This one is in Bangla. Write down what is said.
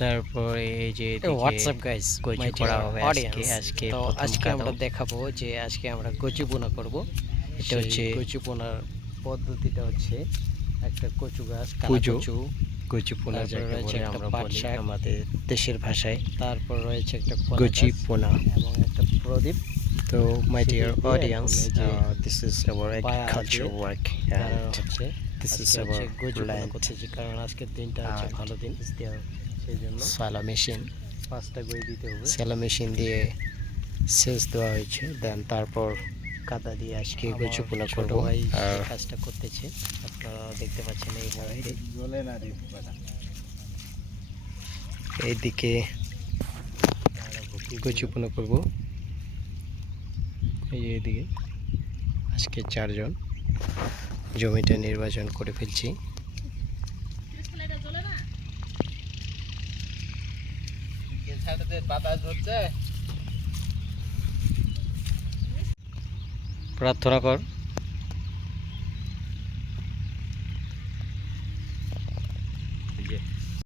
তারপরে এই যে এদিকে হোয়াটসঅ্যাপ গাইস, কচু মাই করা ডিয়ার হবে আজকে অডিয়েন্স। আজকে তো প্রথম আজকে আমরা কদম। দেখাবো যে আজকে আমরা কচু বোনা করব। এটা সেই হচ্ছে কচু বোনার পদ্ধতিটা হচ্ছে একটা কচু গাছ, কালা কুজো, কচু, কচু পোনা তারপর যাকে রয়েছে বলে একটা আমরা পাট বলি শাক, আমাদের দেশের ভাষায় তারপর রয়েছে একটা কলা কচি গাছ পোনা। এবং একটা প্রদীপ। তো মাই ডিয়ার সেদিক দিয়ে এখন অডিয়েন্স, এই যে দিস ইজ আওয়ার বায়া এগ্রিকালচার দিয়ে ওয়ার্ক দাঁড়ানো অ্যান্ড হচ্ছে। দিস ইজ আজকে হচ্ছে আওয়ার কচু বোনা ল্যান্ড করতেছি, কারণ আজকের দিনটা হচ্ছে অ্যান্ড ভালো দিন, ইজ দেয়ার সেই জন্য সালা মেশিন। 5টা গই দিতে হবে। সেলো মেশিন দিয়ে সেচ দেওয়া হয়েছে, দেন তারপর কাদা দিয়ে আজকে আমার কচু পোনা ছোট করব। ভাই আর সেই কাজটা করতেছে, আপনারা দেখতে পাচ্ছেন এই মুহূর্তে। এইদিকে কচু পোনা করব। এই যে এইদিকে আজকে 4 জন জমিটা নির্বাচন করে ফেলছি। প্রার্থনা কর।